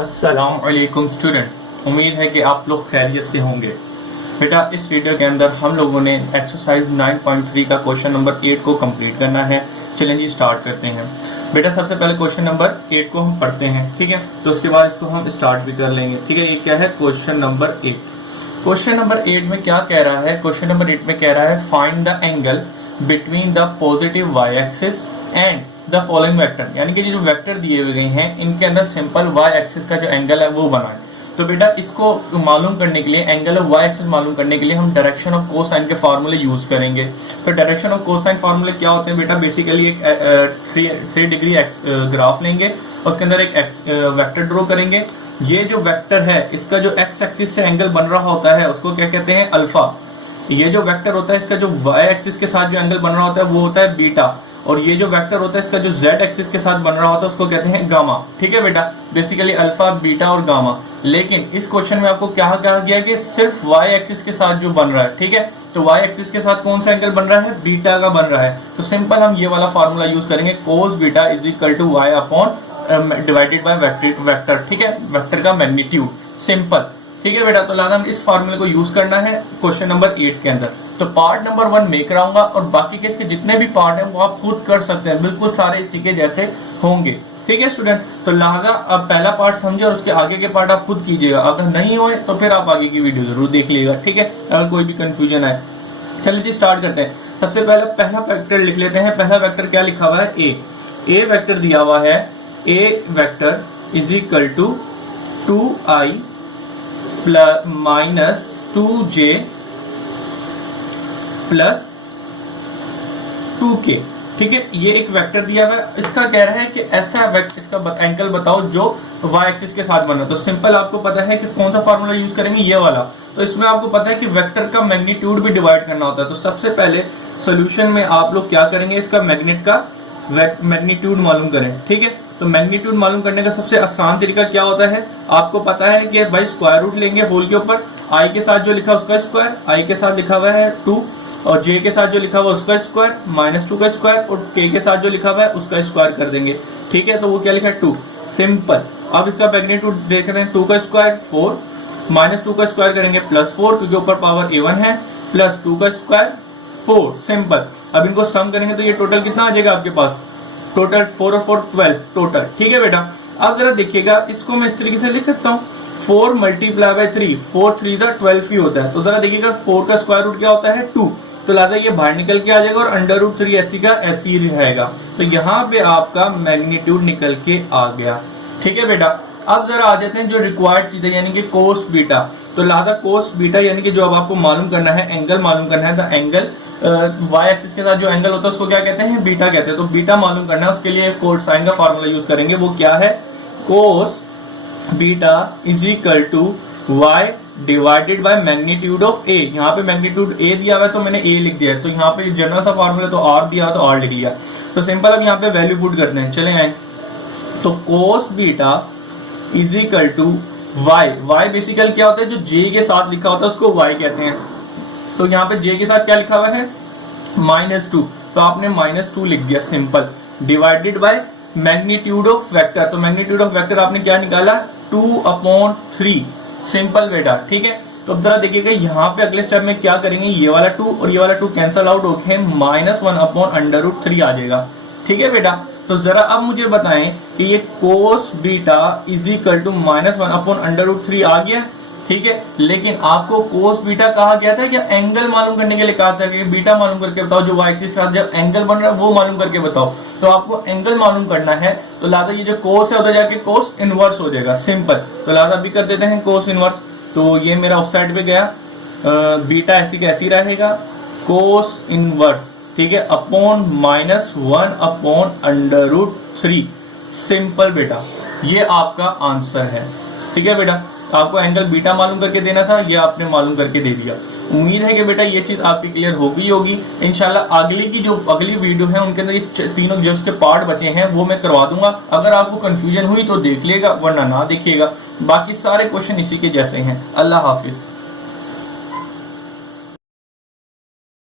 अस्सलाम वालेकुम स्टूडेंट, उम्मीद है कि आप लोग खैरियत से होंगे। बेटा इस वीडियो के अंदर हम लोगों ने एक्सरसाइज 9.3 का क्वेश्चन नंबर 8 को कंप्लीट करना है। चलें जी स्टार्ट करते हैं। बेटा सबसे पहले क्वेश्चन नंबर 8 को हम पढ़ते हैं, ठीक है, तो उसके बाद इसको हम स्टार्ट भी कर लेंगे। ठीक है, ये क्या है क्वेश्चन नंबर 8। क्वेश्चन नंबर 8 में क्या कह रहा है? क्वेश्चन नंबर 8 में कह रहा है find the angle between the positive Y axis and the following vector, यानी कि जो वेक्टर दिए हुए हैं इनके अंदर सिंपल वाई एक्सिस का जो एंगल है वो बनाएं। तो बेटा इसको मालूम करने के लिए, एंगल ऑफ वाई एक्सिस मालूम करने के लिए हम डायरेक्शन ऑफ कोसाइन के फार्मूले यूज करेंगे। तो डायरेक्शन ऑफ कोसाइन फार्मूले क्या होते हैं बेटा? बेसिकली एक 3 डिग्री ग्राफ लेंगे, उसके अंदर एक वेक्टर ड्रॉ करेंगे। ये जो वेक्टर है इसका जो एक्स एक्सिस से एंगल बन रहा होता है उसको क्या कहते हैं? अल्फा। ये जो वेक्टर होता है इसका जो वाई एक्सिस के साथ जो एंगल बन रहा होता है वो होता है बीटा, और ये जो वेक्टर होता है इसका जो z एक्सिस के साथ बन रहा होता है उसको कहते हैं गामा। ठीक है बेटा, बेसिकली अल्फा, बीटा और गामा। लेकिन इस क्वेश्चन में आपको क्या कहा गया कि सिर्फ y एक्सिस के साथ जो बन रहा है, ठीक है, तो y एक्सिस के साथ कौन सा एंगल बन रहा है? बीटा का बन रहा है। तो सिंपल हम ये वाला फार्मूला यूज करेंगे, cos beta is equal to y upon divided by vector. ठीक है, वेक्टर का मैग्नीट्यूड, सिंपल। ठीक है बेटा, तो लाजा हम इस फार्मूले को यूज करना है क्वेश्चन नंबर 8 के अंदर। तो पार्ट नंबर 1 मैं कराऊंगा और बाकी के इसके जितने भी पार्ट हैं वो आप खुद कर सकते हैं, बिल्कुल सारे इसी के जैसे होंगे। ठीक है स्टूडेंट, तो लिहाजा आप पहला पार्ट समझे और उसके आगे के पार्ट आप खुद कीजिएगा। अगर नहीं हुए तो फिर आप आगे की वीडियो जरूर देख लीजिएगा। ठीक है, अगर कोई भी कंफ्यूजन आए। चलिए जी स्टार्ट करते हैं। सबसे पहले पहला वेक्टर लिख लेते हैं। पहला वेक्टर क्या लिखा हुआ है? ए वेक्टर दिया हुआ है, A vector is equal to 2i minus 2j plus 2k। ठीक है, ये एक वेक्टर दिया हुआ है। इसका कह रहा है कि ऐसा वेक्टर इसका एंगल बताओ जो y एक्सिस के साथ बना। तो सिंपल आपको पता है कि कौन सा फार्मूला यूज करेंगे? ये वाला। तो इसमें आपको पता है कि वेक्टर का मैग्नीट्यूड भी डिवाइड करना होता है। तो सबसे पहले सोल्यूशन में आप लोग क्या करेंगे? इसका मैग्नीट्यूड मालूम करें। ठीक है, तो मैग्नीट्यूड मालूम करने का सबसे आसान तरीका क्या होता है? आपको पता है कि भाई स्क्वायर रूट लेंगे होल के ऊपर, i के साथ जो लिखा उसका स्क्वायर, i के साथ लिखा हुआ है 2, और j के साथ जो लिखा हुआ उसका स्क्वायर, माइनस 2 का स्क्वायर, और k के साथ जो लिखा हुआ है उसका स्क्वायर कर देंगे। ठीक है, तो वो क्या लिखा है? 2। सिंपल। अब इसका मैग्नीट्यूड देख रहे हैं, 2 का स्क्वायर 4, माइनस 2 का स्क्वायर करेंगे प्लस 4 क्योंकि ऊपर पावर a1 है, प्लस 2 का स्क्वायर 4। सिंपल। अब इनको सम करेंगे तो ये टोटल कितना आ जाएगा आपके पास? टोटल 4 और 4 12 टोटल। ठीक है बेटा, अब जरा देखिएगा, इसको मैं इस तरीके से लिख सकता हूँ 4 मल्टीप्लाई बाय 3, 4 3 12 ही होता है। तो जरा देखिएगा 4 का स्क्वायर रूट क्या होता है? 2। तो लिहाजा ये बाहर निकल के आ जाएगा और अंडर रूट 3 ऐसी का ऐसी रहेगा। तो यहाँ पे आपका मैग्नीट्यूड निकल के आ गया। ठीक है बेटा, अब जरा आ जाते हैं जो रिक्वायर्ड चीजें, यानी कि कोस बीटा। तो लिहाजा कोस बीटा यानी कि जो अब आपको मालूम करना है, एंगल मालूम करना है। द एंगल y एक्सिस के साथ जो एंगल होता है उसको क्या कहते हैं? बीटा कहते हैं। तो बीटा मालूम करना है, उसके लिए कोसाइन का फार्मूला यूज करेंगे। वो क्या है? Cos beta is equal to y divided by magnitude of a। यहाँ पे मैग्नीट्यूड a दिया हुआ है तो मैंने a लिख दिया है। तो यहाँ पे जनरल सा फार्मूला तो r दिया तो r लिख लिया। तो सिंपल अब यहाँ पे वैल्यू पुट करते हैं। चले आए, तो cos beta is equal to y basically क्या होता है? जो j के साथ लिखा होता है उसको y कहते हैं। तो यहाँ पे j के साथ क्या लिखा हुआ है? -2। तो आपने -2 लिख दिया, simple. Divided by magnitude of vector. तो मैग्नीट्यूड ऑफ वेक्टर आपने क्या निकाला? 2/3। सिंपल बेटा। ठीक है, तो अब जरा देखिएगा यहाँ पे अगले स्टेप में क्या करेंगे? ये वाला 2 और ये वाला 2 कैंसल आउट होके -1/√3 आ जाएगा। ठीक है बेटा, तो जरा अब मुझे बताएं कि ये cos beta is equal to -1/√3 आ गया। ठीक है, लेकिन आपको कोस बीटा कहा गया था या एंगल मालूम करने के लिए कहा था कि बीटा मालूम करके बताओ, जो वाई एक्सिस के साथ जब एंगल बन रहा है वो मालूम करके बताओ। तो आपको एंगल मालूम करना है, तो लिहाजा ये जो कोस है उधर जाके कोस इनवर्स हो जाएगा। सिंपल। तो लिहाजा भी कर देते हैं कोस इनवर्स। तो ये मेरा उस साइड पे गया, बीटा ऐसी कैसी रहेगा? Cos inverse. ठीक है, अपॉन -1/√3। सिंपल बेटा, ये आपका आंसर है। ठीक है बेटा, आपको एंगल बीटा मालूम करके देना था, ये आपने मालूम करके दे दिया। उम्मीद है कि बेटा ये चीज आपकी क्लियर होगी। इंशाल्लाह अगली वीडियो है उनके अंदर ये तीनों जो उसके पार्ट बचे हैं वो मैं करवा दूंगा। अगर आपको कंफ्यूजन हुई तो देख लेगा, वरना ना देखिएगा। बाकी सारे क्वेश्चन इसी के जैसे हैं। अल्लाह हाफिज।